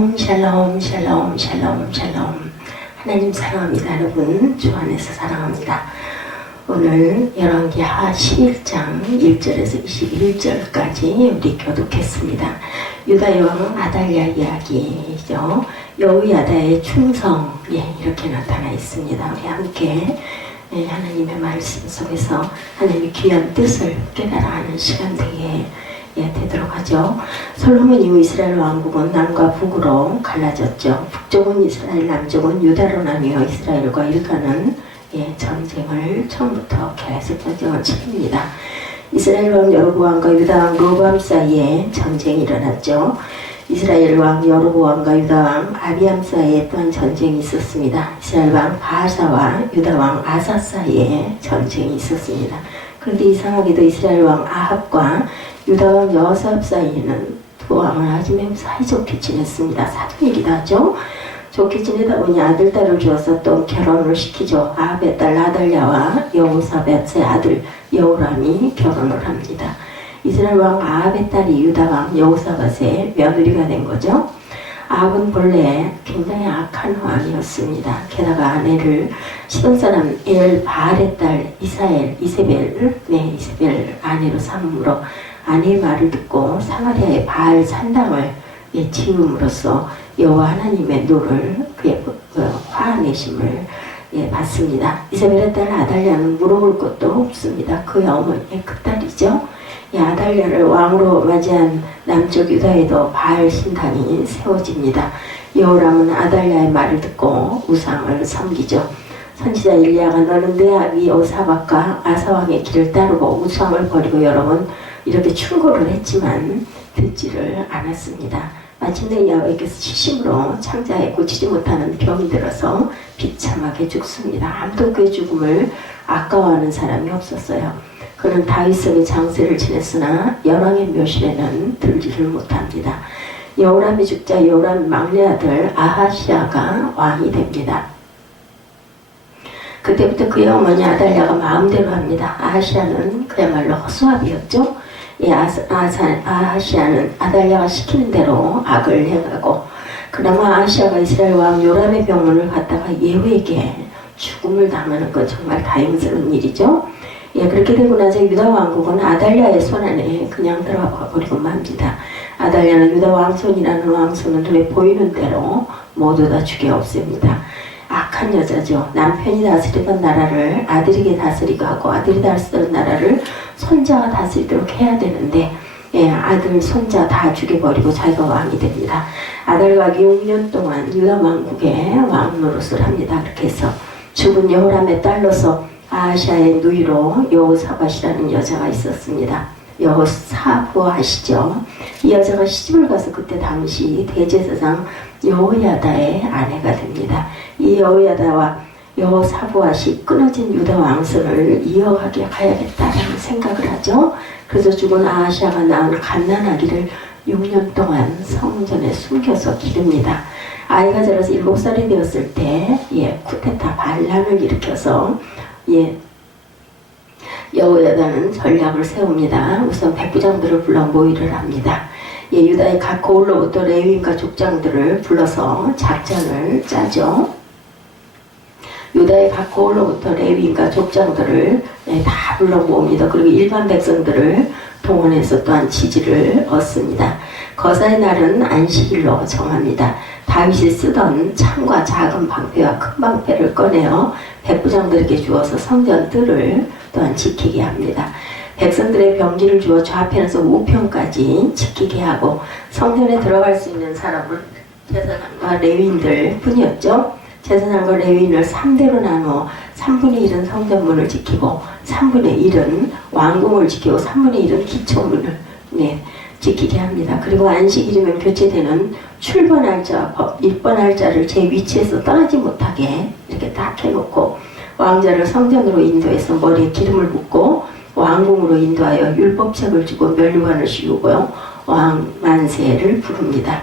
샬롬 샬롬 샬롬 샬롬 샬롬. 하나님 사랑합니다. 여러분 주 안에서 사랑합니다. 오늘 열왕기하 11장 1절에서 21절까지 우리 교독했습니다. 유다 여왕 아달랴 이야기죠. 여호야다의 충성, 이렇게 나타나 있습니다. 우리 함께 하나님의 말씀 속에서 하나님의 귀한 뜻을 깨달아 하는 시간 되도록 하죠. 솔로몬 이후 이스라엘 왕국은 남과 북으로 갈라졌죠. 북쪽은 이스라엘, 남쪽은 유다로 나뉘어 이스라엘과 유다는 전쟁을 처음부터 계속 전쟁을 치릅니다. 이스라엘 왕 여로보암과 유다 왕 로보암 사이에 전쟁이 일어났죠. 이스라엘 왕 여로보암과 유다 왕 아비암 사이에 또한 전쟁이 있었습니다. 이스라엘 왕 바하사와 유다 왕 아사 사이에 전쟁이 있었습니다. 그런데 이상하게도 이스라엘 왕 아합과 유다 왕 여호사밧 사이에는 두 왕은 아주 매우 사이좋게 지냈습니다. 사돈이기도 하죠. 좋게 지내다 보니 아들, 딸을 주어서 또 결혼을 시키죠. 아합의 딸 아달랴와 여호사밧의 아들 여호람이 결혼을 합니다. 이스라엘 왕 아합의 딸이 유다 왕 여호사밧의 며느리가 된 거죠. 아합은 본래 굉장히 악한 왕이었습니다. 게다가 아내를 시돈 사람 엘바알의 딸 이세벨 아내로 삼음으로 아내의 말을 듣고 사마리아의 바알 산당을 지음으로써 여호와 하나님의 노를 그의 화내심을 받습니다. 이세벨의 딸 아달랴는 물어볼 것도 없습니다. 그의 어머니의 큰딸이죠. 아달랴를 왕으로 맞이한 남쪽 유다에도 바알 신당이 세워집니다. 여호람은 아달랴의 말을 듣고 우상을 섬기죠. 선지자 일리야가 너는 내 아비 여호사밧과 아사왕의 길을 따르고 우상을 버리고 여러 번 이렇게 충고를 했지만 듣지를 않았습니다. 마침내 야훼께서 치심으로 창자에 고치지 못하는 병이 들어서 비참하게 죽습니다. 아무도 그의 죽음을 아까워하는 사람이 없었어요. 그는 다윗성의 장세를 지냈으나 열왕의 묘실에는 들지를 못합니다. 여호람이 죽자 여호람 막내 아들 아하시아가 왕이 됩니다. 그때부터 그의 어머니 아달랴가 마음대로 합니다. 아하시아는 그야말로 허수아비였죠. 아하시아는 아달랴가 시키는 대로 악을 행하고, 그나마 아하시아가 이스라엘 왕 요람의 병원을 갔다가 예후에게 죽음을 당하는 건 정말 다행스러운 일이죠. 그렇게 되고 나서 유다 왕국은 아달랴의 손안에 그냥 들어가 버리고 맙니다. 아달랴는 유다 왕손이라는 왕손을 눈에 보이는 대로 모두 다 죽여 없앱니다. 악한 여자죠. 남편이 다스리던 나라를 아들에게 다스리고 하고 아들이 다스리던 나라를 손자가 다스리도록 해야 되는데 아들, 손자 다 죽여버리고 자기가 왕이 됩니다. 아달랴가 6년 동안 유다 왕국의 왕 노릇을 합니다. 그렇게 해서 죽은 여호람의 딸로서 아하시아의 누이로 여호사밧이라는 여자가 있었습니다. 여호사부아시죠. 이 여자가 시집을 가서 그때 당시 대제사장 여호야다의 아내가 됩니다. 이 여호야다와 여호사부아시 끊어진 유다 왕선을 이어가게 가야겠다라는 생각을 하죠. 그래서 죽은 아하시아가 낳은 갓난아기를 6년 동안 성전에 숨겨서 기릅니다. 아이가 자라서 7살이 되었을 때 쿠데타 반란을 일으켜서 여호야다는 전략을 세웁니다. 우선 백부장들을 불러 모의를 합니다. 유다의 각 고을로부터 레위인과 족장들을 불러서 작전을 짜죠. 유다의 각 고을로부터 레위인과 족장들을 다 불러 모읍니다. 그리고 일반 백성들을 동원해서 또한 지지를 얻습니다. 거사의 날은 안식일로 정합니다. 다윗이 쓰던 창과 작은 방패와 큰 방패를 꺼내어 백부장들에게 주어서 성전 뜰을 또한 지키게 합니다. 백성들의 병기를 주어 좌편에서 우편까지 지키게 하고 성전에 들어갈 수 있는 사람은 제사장과 레위인들 뿐이었죠. 제사장과 레위인을 3대로 나누어 3분의 1은 성전문을 지키고 3분의 1은 왕궁을 지키고 3분의 1은 기초문을 지키게 합니다. 그리고 안식일이면 교체되는 출번 날짜와 입번 날짜를 제 위치에서 떠나지 못하게 이렇게 딱 해놓고 왕자를 성전으로 인도해서 머리에 기름을 붓고 왕궁으로 인도하여 율법책을 주고 면류관을 씌우고요. 왕 만세를 부릅니다.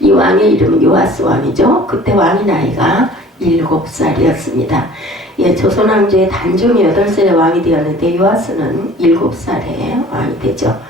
이 왕의 이름은 요아스 왕이죠. 그때 왕의 나이가 7살이었습니다. 조선 왕조의 단종이 8살에 왕이 되었는데 요아스는 7살에 왕이 되죠.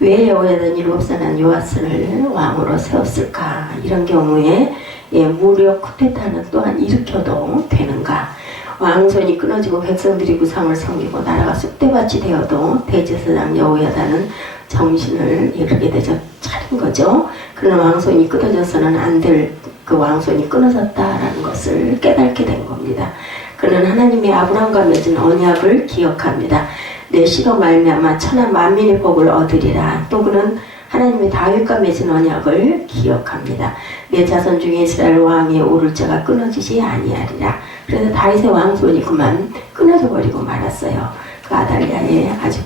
왜 여호야다는 7살 난 요아스를 왕으로 세웠을까? 이런 경우에 무력 쿠데타는 또한 일으켜도 되는가? 왕손이 끊어지고 백성들이 우상을 섬기고 나라가 쑥대밭이 되어도 대제사장 여호야다는 정신을 이렇게 되죠. 차린 거죠. 그러나 왕손이 끊어져서는 안 될 그 왕손이 끊어졌다라는 것을 깨닫게 된 겁니다. 그는 하나님이 아브라함과 맺은 언약을 기억합니다. 내 씨로 말미암아 천하 만민의 복을 얻으리라. 또 그는 하나님의 다윗과 맺은 언약을 기억합니다. 내 자손 중에 이스라엘 왕이 오를 자가 끊어지지 아니하리라. 그래서 다윗의 왕손이 그만 끊어져 버리고 말았어요. 그 아달랴의 아주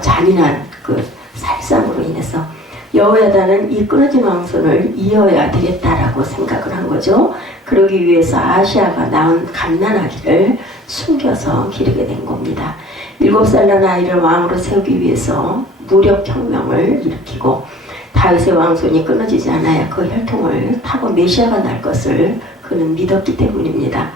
잔인한 그 살상으로 인해서 여호야다는 이 끊어진 왕손을 이어야 되겠다라고 생각을 한 거죠. 그러기 위해서 아시아가 낳은 갓난아기를 숨겨서 기르게 된 겁니다. 7살 난 아이를 왕으로 세우기 위해서 무력혁명을 일으키고 다윗의 왕손이 끊어지지 않아야 그 혈통을 타고 메시아가 날 것을 그는 믿었기 때문입니다.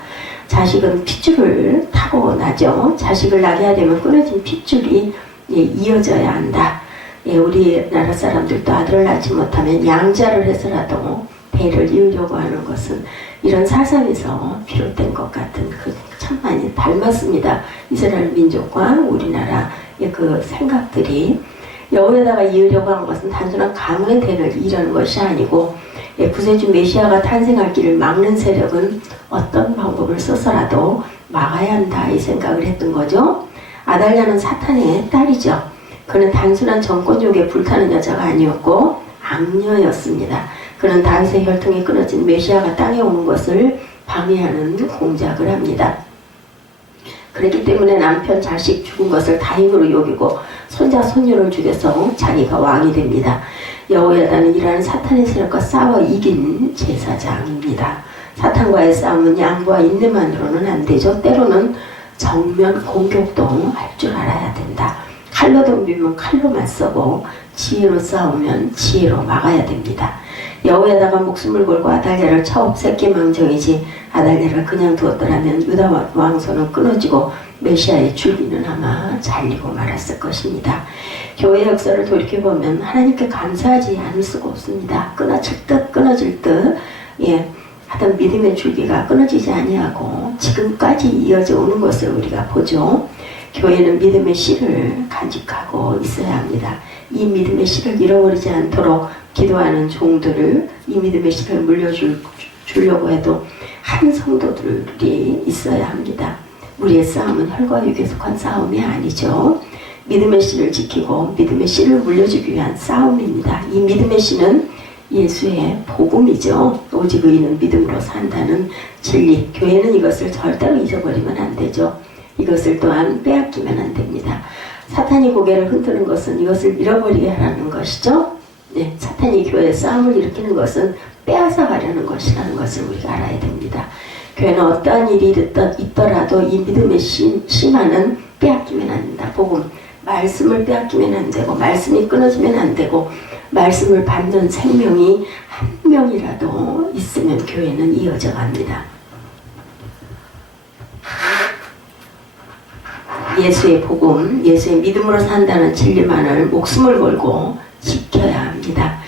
자식은 핏줄을 타고 나죠. 자식을 낳게 하려면 끊어진 핏줄이 이어져야 한다. 우리나라 사람들도 아들을 낳지 못하면 양자를 해서라도 대를 이으려고 하는 것은 이런 사상에서 비롯된 것 같은 참 많이 닮았습니다. 이스라엘 민족과 우리나라의 그 생각들이. 여호야다가 이으려고 한 것은 단순한 가문의 대를 이루는 것이 아니고 구세주 메시아가 탄생할 길을 막는 세력은 어떤 방법을 써서라도 막아야 한다 이 생각을 했던 거죠. 아달랴는 사탄의 딸이죠. 그는 단순한 정권욕에 불타는 여자가 아니었고 악녀였습니다. 그는 다윗의 혈통이 끊어진 메시아가 땅에 오는 것을 방해하는 공작을 합니다. 그렇기 때문에 남편, 자식 죽은 것을 다행으로 여기고 손자, 손녀를 죽여서 자기가 왕이 됩니다. 여호야다는 이러한 사탄의 세력과 싸워 이긴 제사장입니다. 사탄과의 싸움은 양보와 인내만으로는 안 되죠. 때로는 정면 공격도 할 줄 알아야 된다. 칼로 덤비면 칼로 맞서고 지혜로 싸우면 지혜로 막아야 됩니다. 여호야다가 목숨을 걸고 아달랴를 쳐 없앴기 망정이지 아달랴를 그냥 두었더라면 유다 왕손은 끊어지고 메시아의 줄기는 아마 잘리고 말았을 것입니다. 교회 역사를 돌이켜보면 하나님께 감사하지 않을 수가 없습니다. 끊어질 듯 하던 믿음의 줄기가 끊어지지 아니하고 지금까지 이어져 오는 것을 우리가 보죠. 교회는 믿음의 씨를 간직하고 있어야 합니다. 이 믿음의 씨를 잃어버리지 않도록 기도하는 종들을 이 믿음의 씨를 물려주려고 해도 한 성도들이 있어야 합니다. 우리의 싸움은 혈과 육에 속한 싸움이 아니죠. 믿음의 씨를 지키고 믿음의 씨를 물려주기 위한 싸움입니다. 이 믿음의 씨는 예수의 복음이죠. 오직 의인은 믿음으로 산다는 진리. 교회는 이것을 절대로 잊어버리면 안 되죠. 이것을 또한 빼앗기면 안 됩니다. 사탄이 고개를 흔드는 것은 이것을 잃어버리게 하라는 것이죠. 사탄이 교회에 싸움을 일으키는 것은 빼앗아 가려는 것이라는 것을 우리가 알아야 됩니다. 교회는 어떠한 일이 있더라도 이 믿음의 심화는 빼앗기면 안 된다. 복음, 말씀을 빼앗기면 안 되고 말씀이 끊어지면 안 되고 말씀을 받는 생명이 한 명이라도 있으면 교회는 이어져 갑니다. 예수의 복음, 예수의 믿음으로 산다는 진리만을 목숨을 걸고 지켜야 합니다.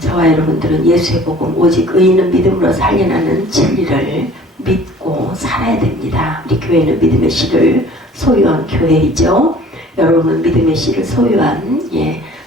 저와 여러분들은 예수의 복음, 오직 의인은 믿음으로 살려나는 진리를 믿고 살아야 됩니다. 우리 교회는 믿음의 씨를 소유한 교회이죠. 여러분은 믿음의 씨를 소유한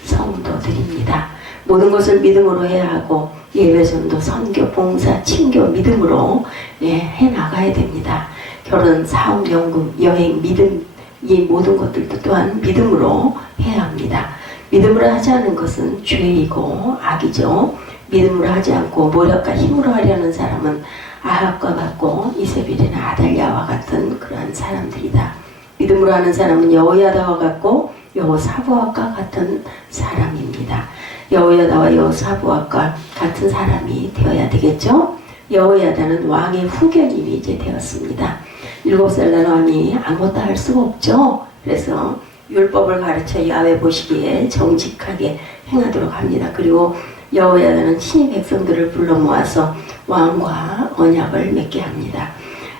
성도들입니다. 모든 것을 믿음으로 해야 하고 예배전도, 선교, 봉사, 친교 믿음으로 해나가야 됩니다. 결혼, 사업, 연금, 여행, 믿음, 이 모든 것들도 또한 믿음으로 해야 합니다. 믿음으로 하지 않은 것은 죄이고 악이죠. 믿음으로 하지 않고 모력과 힘으로 하려는 사람은 아합과 같고 이세벨이나 아달랴와 같은 그러한 사람들이다. 믿음으로 하는 사람은 여호야다와 같고 여호사부아과 같은 사람입니다. 여호야다와 여호사부아과 같은 사람이 되어야 되겠죠. 여호야다는 왕의 후견인이 이제 되었습니다. 7살 난 왕이 아무것도 할 수가 없죠. 그래서 율법을 가르쳐 야훼 보시기에 정직하게 행하도록 합니다. 그리고 여호야다는 친히 백성들을 불러 모아서 왕과 언약을 맺게 합니다.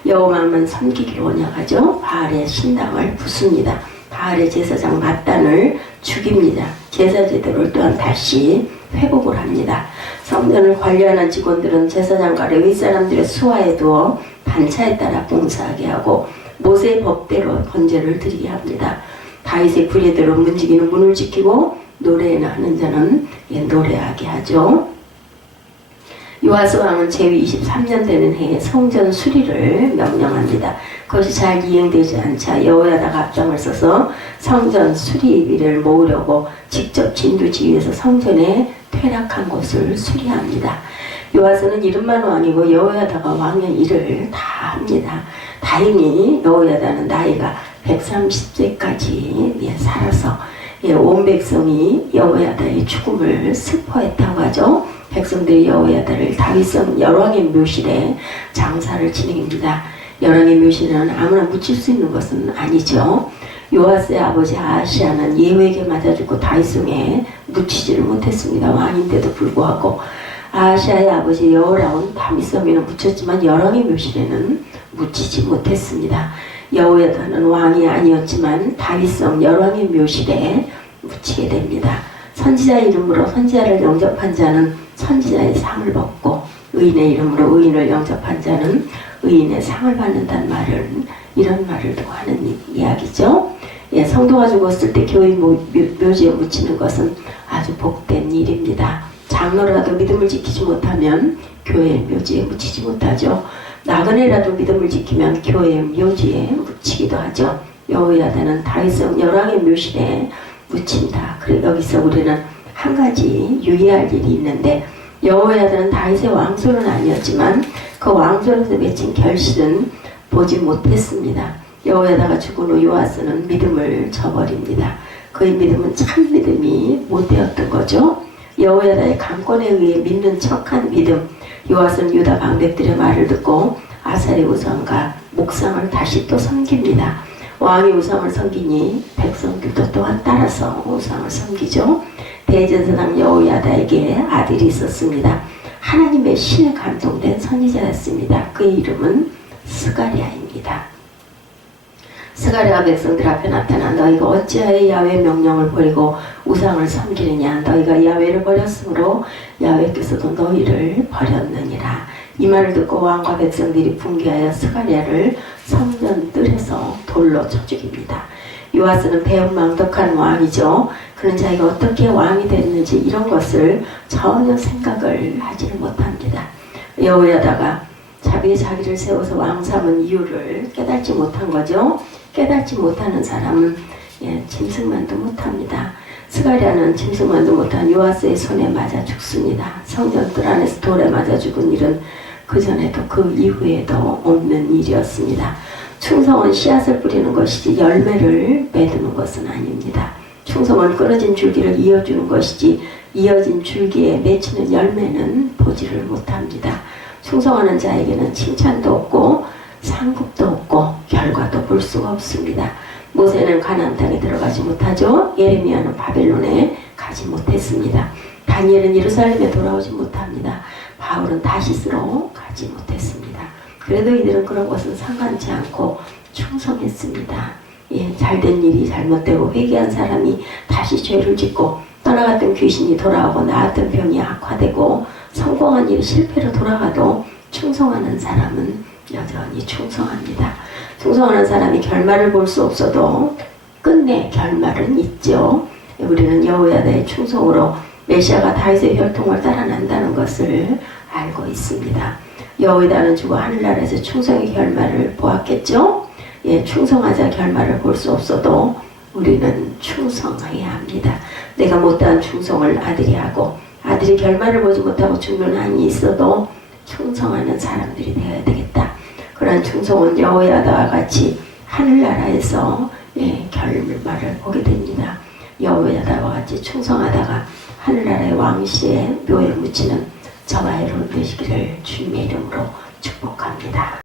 여호와만 섬기기로 언약하죠. 바알의 신당을 부숩니다. 바알의 제사장 마단을 죽입니다. 제사 제도를 또한 다시 회복을 합니다. 성전을 관리하는 직원들은 제사장과 레위 사람들의 수하에 두어 반차에 따라 봉사하게 하고 모세의 법대로 번제를 드리게 합니다. 다윗의 규례대로 문지기는 문을 지키고 노래나 하는 자는 노래하게 하죠. 요아스 왕은 제위 23년 되는 해에 성전 수리를 명령합니다. 그것이 잘 이행되지 않자 여호야다가 앞장을 서서 성전 수리비를 모으려고 직접 진두지휘해서 성전에 퇴락한 곳을 수리합니다. 요아스는 이름만 왕이고 여호야다가 왕의 일을 다 합니다. 다행히 여호야다는 나이가 130세까지 살아서 온 백성이 여호야다의 죽음을 슬퍼했다고 하죠. 백성들이 여호야다를 다윗성 열왕의 묘실에 장사를 진행합니다. 열왕의 묘실에는 아무나 묻힐 수 있는 것은 아니죠. 요아스의 아버지 아하시아는 예후에게 맞아 죽고 다윗성에 묻히지를 못했습니다. 왕인데도 불구하고 아하시아의 아버지 여호람은 다윗성에는 묻혔지만 열왕의 묘실에는 묻히지 못했습니다. 여호야다는 왕이 아니었지만 다윗성 열왕의 묘실에 묻히게 됩니다. 선지자 이름으로 선지자를 영접한 자는 선지자의 상을 받고 의인의 이름으로 의인을 영접한 자는 의인의 상을 받는다는 말은 이런 말을 또 하는 이야기죠. 성도가 죽었을 때 교회 묘지에 묻히는 것은 아주 복된 일입니다. 장로라도 믿음을 지키지 못하면 교회 묘지에 묻히지 못하죠. 나그네라도 믿음을 지키면 교회 묘지에 묻히기도 하죠. 여호야다는 다윗성 열왕의 묘실에 묻힌다. 그래 여기서 우리는 한 가지 유의할 일이 있는데 여호야다는 다윗의 왕손은 아니었지만 그 왕손에서 맺힌 결실은 보지 못했습니다. 여호야다가 죽은 후 요아스는 믿음을 저버립니다. 그의 믿음은 참 믿음이 못 되었던 거죠. 여호야다의 강권에 의해 믿는 척한 믿음. 요아스는 유다 방백들의 말을 듣고 아살의 우상과 목상을 다시 또 섬깁니다. 왕이 우상을 섬기니 백성들도 또한 따라서 우상을 섬기죠. 대제사장 여호야다에게 아들이 있었습니다. 하나님의 신에 감동된 선지자였습니다. 그의 이름은 스가랴입니다. 스가랴가 백성들 앞에 나타나 너희가 어찌하여 야훼의 명령을 버리고 우상을 섬기느냐. 너희가 야훼를 버렸으므로 야훼께서도 너희를 버렸느니라. 이 말을 듣고 왕과 백성들이 분개하여 스가랴를 성전 뜰에서 돌로 쳐 죽입니다. 요아스는 배은망덕한 왕이죠. 그는 자기가 어떻게 왕이 됐는지 이런 것을 전혀 생각을 하지를 못합니다. 여호야다가 자기를 세워서 왕 삼은 이유를 깨닫지 못한 거죠. 깨닫지 못하는 사람은 짐승만도 못합니다. 스가랴는 짐승만도 못한 요아스의 손에 맞아 죽습니다. 성전 뜰 안에서 돌에 맞아 죽은 일은 그전에도 그 이후에도 없는 일이었습니다. 충성은 씨앗을 뿌리는 것이지 열매를 맺는 것은 아닙니다. 충성은 끊어진 줄기를 이어주는 것이지 이어진 줄기에 맺히는 열매는 보지를 못합니다. 충성하는 자에게는 칭찬도 없고 상급도 없고 결과도 볼 수가 없습니다. 모세는 가나안 땅에 들어가지 못하죠. 예레미야는 바벨론에 가지 못했습니다. 다니엘은 예루살렘에 돌아오지 못합니다. 바울은 다시스로 가지 못했습니다. 그래도 이들은 그런 것은 상관치 않고 충성했습니다. 잘된 일이 잘못되고 회개한 사람이 다시 죄를 짓고 떠나갔던 귀신이 돌아오고 나았던 병이 악화되고 성공한 일이 실패로 돌아가도 충성하는 사람은 여전히 충성합니다. 충성하는 사람이 결말을 볼 수 없어도 끝내 결말은 있죠. 우리는 여호야다의 충성으로 메시아가 다윗의 혈통을 따라 난다는 것을 알고 있습니다. 여호야다는 죽어 하늘나라에서 충성의 결말을 보았겠죠. 충성하자 결말을 볼 수 없어도 우리는 충성해야 합니다. 내가 못다한 충성을 아들이 하고 아들이 결말을 보지 못하고 죽는 한이 있어도 충성하는 사람들이 되어야 되겠다. 그러한 충성은 여호야다와 같이 하늘나라에서 결말을 보게 됩니다. 여호야다와 같이 충성하다가 하늘나라의 왕시에 묘에 묻히는 저와 여러분 되시기를 주님의 이름으로 축복합니다.